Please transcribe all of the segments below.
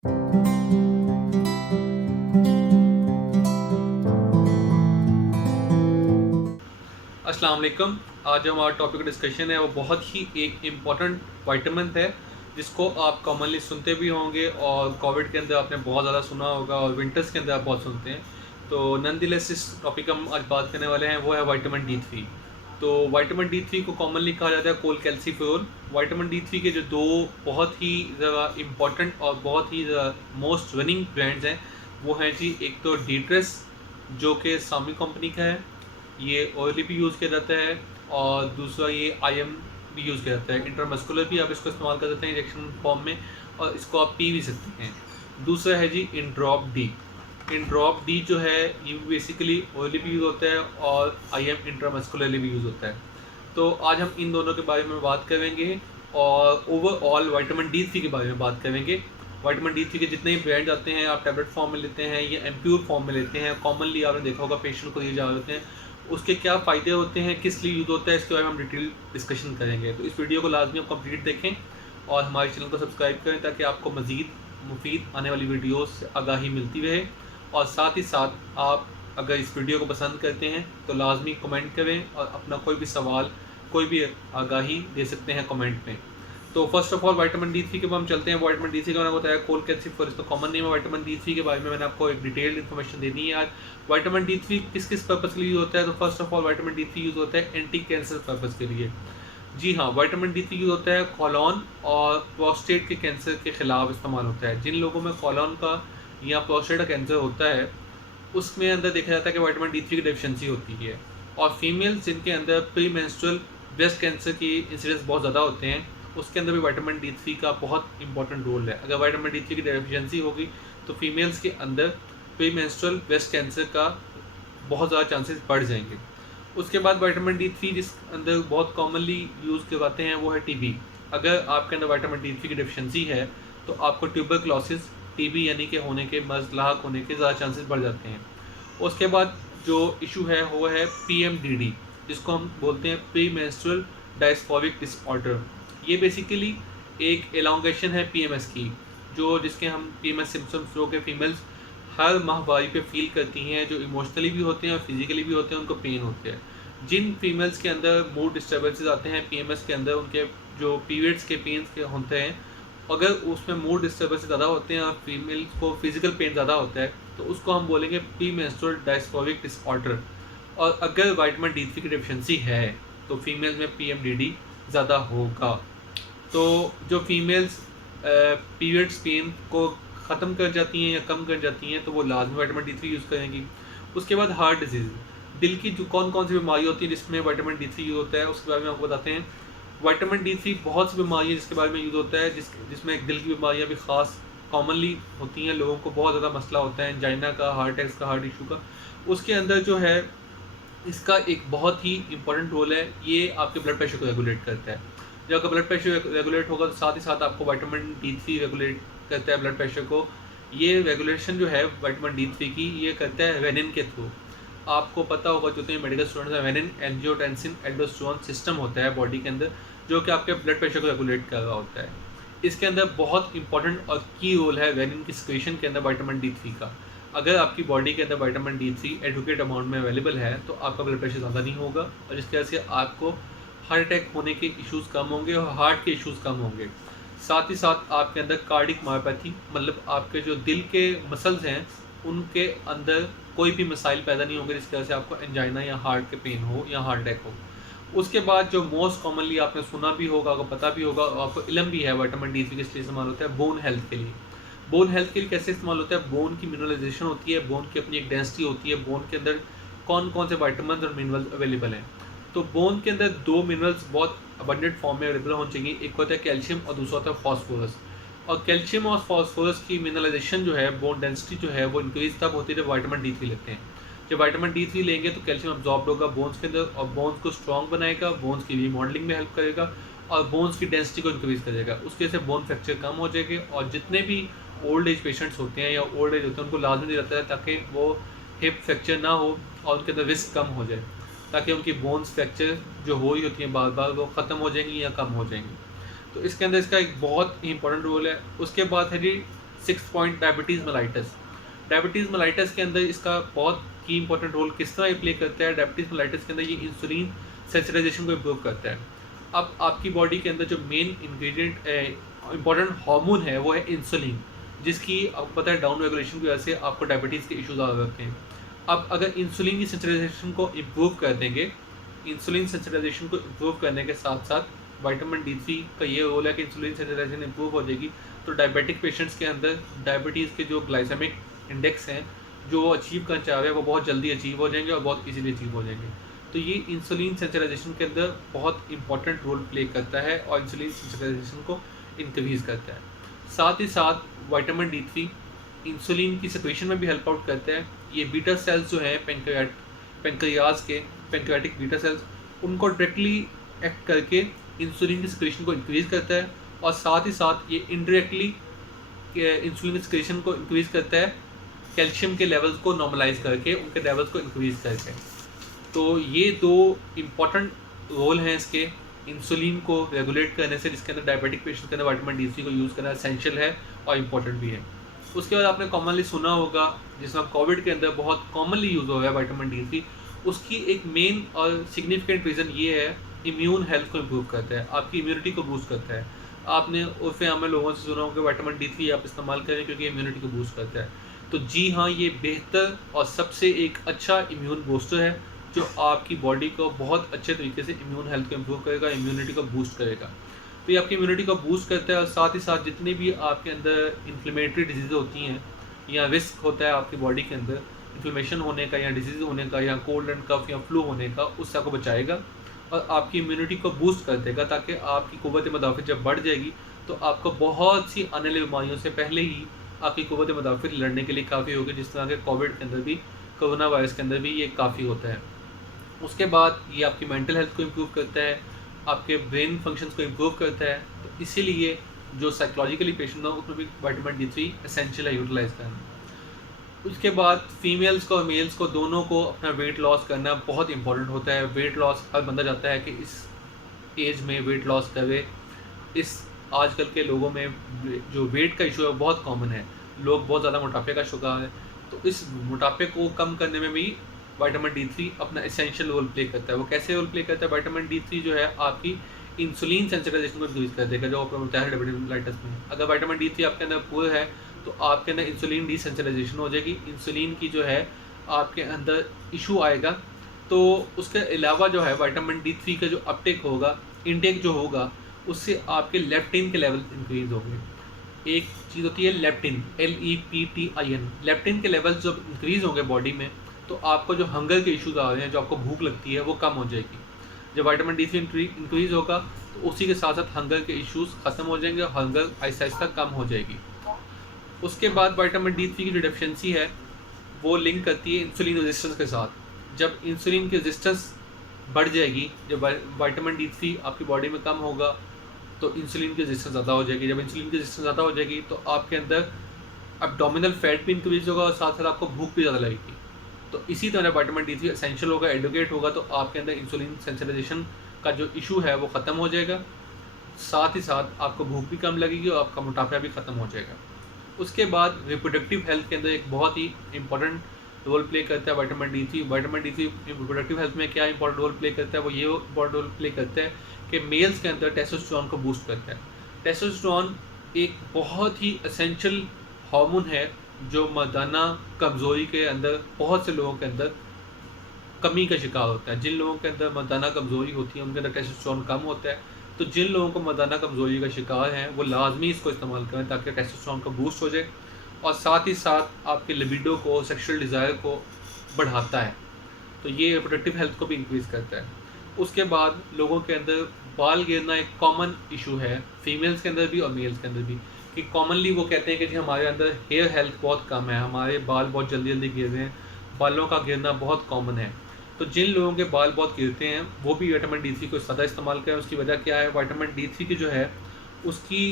अस्सलाम वालेकुम। आज जो हमारा टॉपिक डिस्कशन है वो बहुत ही एक इम्पॉर्टेंट विटामिन है जिसको आप कॉमनली सुनते भी होंगे और कोविड के अंदर आपने बहुत ज़्यादा सुना होगा और विंटर्स के अंदर आप बहुत सुनते हैं। तो नॉनदलेस इस टॉपिक हम आज बात करने वाले हैं वो है विटामिन डी थ्री। तो विटामिन डी थ्री को कॉमनली कहा जाता है कोलकैल्सिफेरोल। विटामिन डी थ्री के जो दो बहुत ही ज़्यादा इम्पॉर्टेंट और बहुत ही मोस्ट रनिंग ब्रांड्स हैं वो हैं जी, एक तो डीट्रेस जो कि सामी कंपनी का है, ये ऑयली भी यूज़ किया जाता है, और दूसरा ये आईएम भी यूज़ किया जाता है। इंट्रामस्कुलर भी आप इसको इस्तेमाल कर सकते हैं इंजेक्शन फॉर्म में, और इसको आप पी भी सकते हैं। दूसरा है जी इंड्रॉप डी। इंड्रॉप डी जो है ये बेसिकली ऑयली भी यूज़ होता है और आईएम इंट्रामस्कुलरली भी यूज़ होता है। तो आज हम इन दोनों के बारे में बात करेंगे और ओवरऑल विटामिन डी थ्री के बारे में बात करेंगे। विटामिन डी थ्री के जितने भी ब्रांड्स आते हैं आप टैबलेट फॉर्म में लेते हैं या एम्प्योर फॉर्म में लेते हैं, कॉमनली आपने देखा होगा पेशेंट को दिए जा होते हैं, उसके क्या फ़ायदे होते हैं, किस लिए यूज़ होता है, इसके बारे में हम डिटेल डिस्कशन करेंगे। तो इस वीडियो को लाजमी आप कंप्लीट देखें और हमारे चैनल को सब्सक्राइब करें ताकि आपको मज़ीद मुफीद आने वाली वीडियोस से आगाही मिलती रहे। और साथ ही साथ आप अगर इस वीडियो को पसंद करते हैं तो लाजमी कमेंट करें और अपना कोई भी सवाल, कोई भी आगाही दे सकते हैं कमेंट में। तो first of all vitamin D three के बाद हम चलते हैं। विटामिन डी थ्री का मैंने बताया कोलकैल्सिफेरोल, इसका कॉमन नेम है। विटामिन डी थ्री के बारे में मैंने आपको एक डिटेल्ड इन्फॉर्मेशन देनी है आज। विटामिन डी थ्री किस किस पर्पज़ के लिए यूज़ होता है? तो first of all vitamin D three use होता है एंटी कैंसर पर्पज़ के लिए। जी हाँ, विटामिन डी थ्री यूज़ होता है कॉलोन और प्रोस्टेट के कैंसर के खिलाफ इस्तेमाल होता है। जिन लोगों में कॉलोन का या प्रोस्टेट का कैंसर होता है उसमें अंदर देखा जाता है कि विटामिन डी थ्री की डेफिशिएंसी होती है। और फीमेल्स जिनके अंदर प्री मेंस्ट्रुअल ब्रेस्ट कैंसर की इंसिडेंस बहुत ज़्यादा होते हैं उसके अंदर भी विटामिन डी थ्री का बहुत इंपॉर्टेंट रोल है। अगर विटामिन डी थ्री की डेफिशिएंसी होगी तो फीमेल्स के अंदर प्री मेंस्ट्रुअल ब्रेस्ट कैंसर का बहुत ज़्यादा चांसेस बढ़ जाएंगे। उसके बाद विटामिन डी थ्री जिस अंदर बहुत कॉमनली यूज़ करवाते हैं वो है टीबी। अगर आपके अंदर विटामिन डी थ्री की डेफिशिएंसी है तो आपको ट्यूबरक्लोसिस, टीबी यानी कि होने के मर्ज लाक होने के ज़्यादा चांसेस बढ़ जाते हैं। उसके बाद जो इशू है वो है पीएमडीडी, जिसको हम बोलते हैं प्री मेंस्ट्रुअल डायस्फोरिक डिसऑर्डर। ये बेसिकली एक एलोंगेशन है पीएमएस की, जो जिसके हम पीएमएस सिम्पटम्स जो कि फीमेल्स हर माहवारी पे फील करती हैं, जो इमोशनली भी होते हैं और फिजिकली भी होते हैं, उनको पेन होते हैं। जिन फीमेल्स के अंदर मूड डिस्टर्बेंसेस आते हैं पीएमएस के अंदर, उनके जो पीरियड्स के पेन्स के होते हैं, अगर उसमें मूड डिस्टर्बेंस ज़्यादा होते हैं और फीमेल्स को फिजिकल पेन ज़्यादा होता है तो उसको हम बोलेंगे प्री मेंस्ट्रुअल डायस्फोरिक डिसऑर्डर। और अगर विटामिन डी थ्री की डेफिशिएंसी है तो फीमेल्स में पीएमडीडी ज़्यादा होगा। तो जो फीमेल्स पीरियड्स पेन को ख़त्म कर जाती हैं या कम कर जाती हैं तो वो लाजमी विटामिन डी थ्री यूज़ करेंगी। उसके बाद हार्ट डिजीज़, दिल की जो कौन कौन सी बीमारी होती है जिसमें विटामिन डी थ्री यूज़ होता है उसके बारे में आपको बताते हैं। विटामिन डी थ्री बहुत सी बीमारियाँ जिसके बारे में यूज़ होता है, जिसमें दिल की बीमारियाँ भी ख़ास कॉमनली होती हैं। लोगों को बहुत ज़्यादा मसला होता है एंजाइना का, हार्ट अटैक्स का, हार्ट इशू का। उसके अंदर जो है इसका एक बहुत ही इंपॉर्टेंट रोल है, ये आपके ब्लड प्रेशर को रेगुलेट करता है। जब आपका ब्लड प्रेशर रेगुलेट होगा तो साथ ही साथ आपको विटामिन डी थ्री रेगुलेट करता है ब्लड प्रेशर को। ये रेगुलेशन जो है विटामिन डी थ्री की ये करता है रेनिन के थ्रू। आपको पता होगा जो मेडिकल स्टूडेंट्स हैं, रेनिन एंजियोटेंसिन एल्डोस्टेरोन सिस्टम होता है बॉडी के अंदर जो कि आपके ब्लड प्रेशर को रेगुलेट कर रहा होता है। इसके अंदर बहुत इंपॉर्टेंट और की रोल है रेनिन की सिक्रीशन के अंदर विटामिन डी थ्री का। अगर आपकी बॉडी के अंदर vitamin D three adequate amount में अवेलेबल है तो आपका ब्लड प्रेशर ज़्यादा नहीं होगा और जिसकी वजह से आपको हार्ट अटैक होने के इश्यूज़ कम होंगे और हार्ट के इश्यूज़ कम होंगे। साथ ही साथ आपके अंदर कार्डिक मायोपैथी, मतलब आपके जो दिल के मसल्स हैं उनके अंदर कोई भी मसाइल पैदा नहीं होंगे जिसकी वजह से आपको एंजाइना या हार्ट के पेन हो या हार्ट अटैक हो। उसके बाद जो मोस्ट कॉमनली आपने सुना भी होगा, आपको पता भी होगा और आपको इल्म भी है विटामिन डी थ्री किस लिए इस्तेमाल होता है, बोन हेल्थ के लिए। बोन हेल्थ के लिए कैसे इस्तेमाल होता है? बोन की मिनरलाइजेशन होती है, बोन की अपनी एक डेंसिटी होती है, बोन के अंदर कौन कौन से विटामिन और मिनरल्स अवेलेबल हैं। तो बोन के अंदर दो मिनरल्स बहुत अबंडेंट फॉर्म में अवेलेबल होने चाहिए, एक होता है कैल्शियम और दूसरा होता है फॉस्फोरस। और कैल्शियम और फॉस्फोरस की मिनरलाइजेशन जो है, बोन डेंसिटी जो है वो इंक्रीज तब होती है जब विटामिन डी थ्री लेते हैं। जब विटामिन डी थ्री लेंगे तो कैल्शियम अब्जॉर्ब होगा बोन्स के अंदर और बोन्स को स्ट्रॉन्ग बनाएगा, बोन्स की रीमॉडलिंग में हेल्प करेगा और बोन्स की डेंसिटी को इंक्रीज करेगा। उसकी वजह से बोन फ्रैक्चर कम हो जाएगा और जितने भी ओल्ड एज पेशेंट्स होते हैं या ओल्ड एज होते हैं उनको लाजमी दिया जाता है ताकि वो हिप फ्रैक्चर ना हो और उनके अंदर रिस्क कम हो जाए, ताकि उनकी बोन्स फ्रैक्चर जो हो रही होती हैं बार बार वो ख़त्म हो जाएंगी या कम हो जाएंगी। तो इसके अंदर इसका एक बहुत ही इंपॉर्टेंट रोल है। उसके बाद है जी sixth point, diabetes mellitus. Diabetes mellitus के अंदर इसका बहुत की इंपॉर्टेंट रोल किस तरह ये प्ले करता है। डायबिटीज़ मेलाइटस के अंदर ये इंसुलिन सेंसिटाइजेशन को इम्प्रूव करता है। अब आपकी बॉडी के अंदर जो मेन इंग्रेडिएंट इंपॉर्टेंट हार्मोन है वो है इंसुलिन, जिसकी आपको पता है डाउन रेगुलेशन की वजह से आपको डायबिटीज़ के इश्यूज आ जाते हैं। अब अगर इंसुलिन की सेंसिटाइजेशन को इम्प्रूव कर देंगे, इंसुलिन सेंसिटाइजेशन को इम्प्रूव करने के साथ साथ विटामिन D3 का ये रोल है कि इंसुलिन सेंसिटाइजेशन इम्प्रूव हो जाएगी तो डायबिटिक पेशेंट्स के अंदर डायबिटीज़ के जो ग्लाइसेमिक इंडेक्स हैं जो वो अचीव करना चाह रहे हैं वो बहुत जल्दी अचीव हो जाएंगे और बहुत इजीली अचीव हो जाएंगे। तो ये इंसुलिन सेंसिटाइजेशन के अंदर बहुत इंपॉर्टेंट रोल प्ले करता है और इंसुलिन सेंसिटाइजेशन को इंक्रीज़ करता है। साथ ही साथ विटामिन D3 इंसुलिन की सिक्रेशन में भी हेल्प आउट करता है। ये बीटा सेल्स जो हैं पेंक्रियाज के पेंक्रियाटिक बीटा सेल्स, उनको डायरेक्टली एक्ट करके इंसुलिन की सिक्रेशन को इंक्रीज़ करता है और साथ ही साथ ये इनडायरेक्टली इंसुलिन की सिक्रेशन को इंक्रीज़ करता है कैल्शियम के लेवल्स को नॉर्मलाइज करके, उनके लेवल्स को इंक्रीज़ करके। तो ये दो इम्पॉर्टेंट रोल हैं इसके इंसुलिन को रेगुलेट करने से, जिसके अंदर डायबिटिक पेशेंट के अंदर विटामिन D3 को यूज़ करना एसेंशियल है और इम्पॉर्टेंट भी है। उसके बाद आपने कॉमनली सुना होगा, जिसमें कोविड के अंदर बहुत कॉमनली यूज़ हो गया विटामिन D3, उसकी एक मेन और सिग्निफिकेंट रीज़न ये है इम्यून हेल्थ को इम्प्रूव करता है, आपकी इम्यूनिटी को बूस्ट करता है। आपने उर्फ़ आम लोगों से सुना होगा विटामिन D3 आप इस्तेमाल करें क्योंकि इम्यूनिटी को बूस्ट करता है। तो जी हाँ, ये बेहतर और सबसे एक अच्छा इम्यून बूस्टर है जो आपकी बॉडी को बहुत अच्छे तरीके से इम्यून हेल्थ को इम्प्रूव करेगा, इम्यूनिटी को बूस्ट करेगा। तो ये आपकी इम्यूनिटी को बूस्ट करता है और साथ ही साथ जितनी भी आपके अंदर इन्फ्लेमेटरी डिजीज़ होती हैं या रिस्क होता है आपकी बॉडी के अंदर इन्फ्लेमेशन होने का या डिजीज़ होने का या कोल्ड एंड कफ या फ्लू होने का, उससे आपको बचाएगा और आपकी इम्यूनिटी को बूस्ट कर देगा ताकि आपकी क़ुव्वत मुदाफ़िर जब बढ़ जाएगी तो आपको बहुत सी आने वाली बीमारियों से पहले ही आपकी क़ुव्वत मुदाफ़िर लड़ने के लिए काफ़ी होगी, जिस तरह के कोविड के अंदर भी, कोरोना वायरस के अंदर भी ये काफ़ी होता है। उसके बाद ये आपकी मेंटल हेल्थ को इम्प्रूव करता है, आपके ब्रेन फंक्शंस को इम्प्रूव करता है। तो इसीलिए जो साइकोलॉजिकली पेशेंट हो उसमें भी विटामिन D3 एसेंशियल है यूटिलाइज करना। उसके बाद फीमेल्स को और मेल्स को दोनों को अपना वेट लॉस करना बहुत इंपॉर्टेंट होता है। वेट लॉस हर बंदा चाहता है कि इस एज में वेट लॉस करे। इस आजकल के लोगों में जो वेट का इशू है वो बहुत कॉमन है, लोग बहुत ज़्यादा मोटापे का शिकार है। तो इस मोटापे को कम करने में भी विटामिन D3 अपना एसेंशियल रोल प्ले करता है। वो कैसे रोल प्ले करता है? विटामिन D3 जो है आपकी इंसुलिन सेंसिटाइजेशन को इंक्रीज़ कर देगा, जो आपको बताया है डायबिटीज मेलाइटस में। अगर विटामिन D3 आपके अंदर पुअर है तो आपके अंदर इंसुलिन डिसेंसिटाइजेशन हो जाएगी, इंसुलिन की जो है आपके अंदर इशू आएगा। तो उसके अलावा जो है विटामिन D3 का जो अपटेक होगा, इनटेक जो होगा, उससे आपके लेप्टिन के लेवल इंक्रीज़ होंगे। एक चीज़ होती है लेप्टिन, LEPTIN। लेप्टिन के लेवल जब इंक्रीज़ होंगे बॉडी में तो आपको जो हंगर के इश्यूज आ रहे हैं, जो आपको भूख लगती है, वो कम हो जाएगी। जब विटामिन D3 इंक्रीज़ होगा तो उसी के साथ साथ हंगर के इश्यूज ख़त्म हो जाएंगे और हंगर आहिस्ता आहिस्ता कम हो जाएगी। उसके बाद विटामिन D3 की जो डेफिशिएंसी है वो लिंक करती है इंसुलिन रेजिस्टेंस के साथ। जब इंसुलिन की रेजिस्टेंस बढ़ जाएगी, जब विटामिन D3 आपकी बॉडी में कम होगा तो इंसुलिन की रेजिस्टेंस ज़्यादा हो जाएगी। जब इंसुलिन की रेजिस्टेंस ज़्यादा हो जाएगी तो आपके अंदर एब्डोमिनल फैट भी इंक्रीज होगा और साथ साथ आपको भूख भी ज़्यादा लगेगी। तो इसी तरह विटामिन D3 एसेंशियल होगा, एडुकेट होगा, तो आपके अंदर इंसुलिन सेंसिटाइजेशन का जो इशू है वो ख़त्म हो जाएगा। साथ ही साथ आपको भूख भी कम लगेगी और आपका मोटापा भी ख़त्म हो जाएगा। उसके बाद रिप्रोडक्टिव हेल्थ के अंदर एक बहुत ही इंपॉर्टेंट रोल प्ले करता है vitamin D3। Vitamin D3 reproductive health में क्या इंपॉर्टेंट रोल प्ले करता है? वो ये इंपॉर्टेंट रोल प्ले करता है कि मेल्स के अंदर टेस्टोस्टेरोन को बूस्ट करता है। टेस्टोस्टेरोन एक बहुत ही एसेंशियल हार्मोन है जो मर्दाना कमज़ोरी के अंदर बहुत से लोगों के अंदर कमी का शिकार होता है। जिन लोगों के अंदर मर्दाना कमज़ोरी होती है उनके अंदर टेस्टोस्टेरोन कम होता है। तो जिन लोगों को मर्दाना कमज़ोरी का शिकार हैं वो लाजमी इसको इस्तेमाल करें ताकि टेस्टोस्टेरोन का बूस्ट हो जाए और साथ ही साथ आपके लिबिडो को, सेक्सुअल डिज़ायर को बढ़ाता है। तो ये रिप्रोडक्टिव हेल्थ को भी इंक्रीज़ करता है। उसके बाद लोगों के अंदर बाल गिरना एक कॉमन इशू है, फीमेल्स के अंदर भी और मेल्स के अंदर भी, कि कॉमनली वो कहते हैं कि जी हमारे अंदर हेयर हेल्थ बहुत कम है, हमारे बाल बहुत जल्दी जल्दी गिर रहे हैं, बालों का गिरना बहुत कॉमन है। तो जिन लोगों के बाल बहुत गिरते हैं वो भी विटामिन D3 को ज़्यादा इस्तेमाल करें। उसकी वजह क्या है? विटामिन D3 की जो है उसकी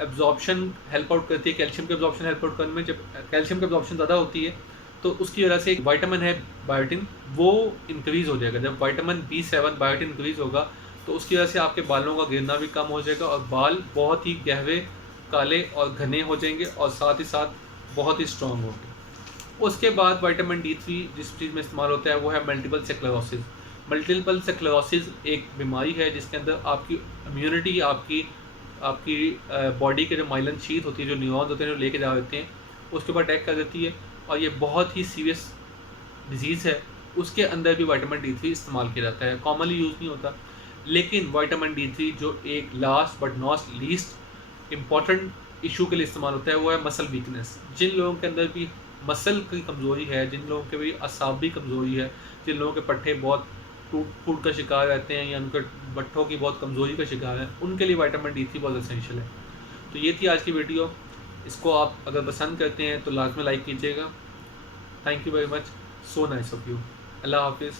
एब्जॉर्प्शन हेल्प आउट करती है, कैल्शियम की एब्जॉर्प्शन हेल्प आउट करने में। जब कैल्शियम की एब्जॉर्प्शन ज़्यादा होती है तो उसकी वजह से एक विटामिन है बायोटिन, वो इंक्रीज़ हो जाएगा। जब विटामिन B7 बायोटिन इंक्रीज़ होगा तो उसकी वजह से आपके बालों का गिरना भी कम हो जाएगा और बाल बहुत ही गहरे काले और घने हो जाएंगे और साथ ही साथ बहुत ही स्ट्रॉन्ग होंगे। उसके बाद विटामिन D3 जिस चीज़ में इस्तेमाल होता है वो है मल्टीपल स्क्लेरोसिस। मल्टीपल स्क्लेरोसिस एक बीमारी है जिसके अंदर आपकी इम्यूनिटी, आपकी आपकी बॉडी के जो माइलन शीथ होती है, जो न्यूरॉन्स होते हैं जो लेके जा देते हैं, उसके ऊपर अटैक कर देती है और ये बहुत ही सीरियस डिजीज़ है। उसके अंदर भी विटामिन D3 इस्तेमाल किया जाता है, कॉमनली यूज़ नहीं होता। लेकिन विटामिन D3 जो एक last but not least important issue के लिए इस्तेमाल होता है वो है मसल वीकनेस। जिन लोगों के अंदर भी मसल की कमज़ोरी है, जिन लोगों के भी असाबी कमज़ोरी है, जिन लोगों के पट्टे बहुत टूट फूट का शिकार रहते हैं या उनके बट्ठों की बहुत कमज़ोरी का शिकार है, उनके लिए विटामिन D3 बहुत एसेंशियल है। तो ये थी आज की वीडियो। इसको आप अगर पसंद करते हैं तो लाजमी लाइक कीजिएगा। Thank you very much, so nice of you. अल्लाह हाफिज़।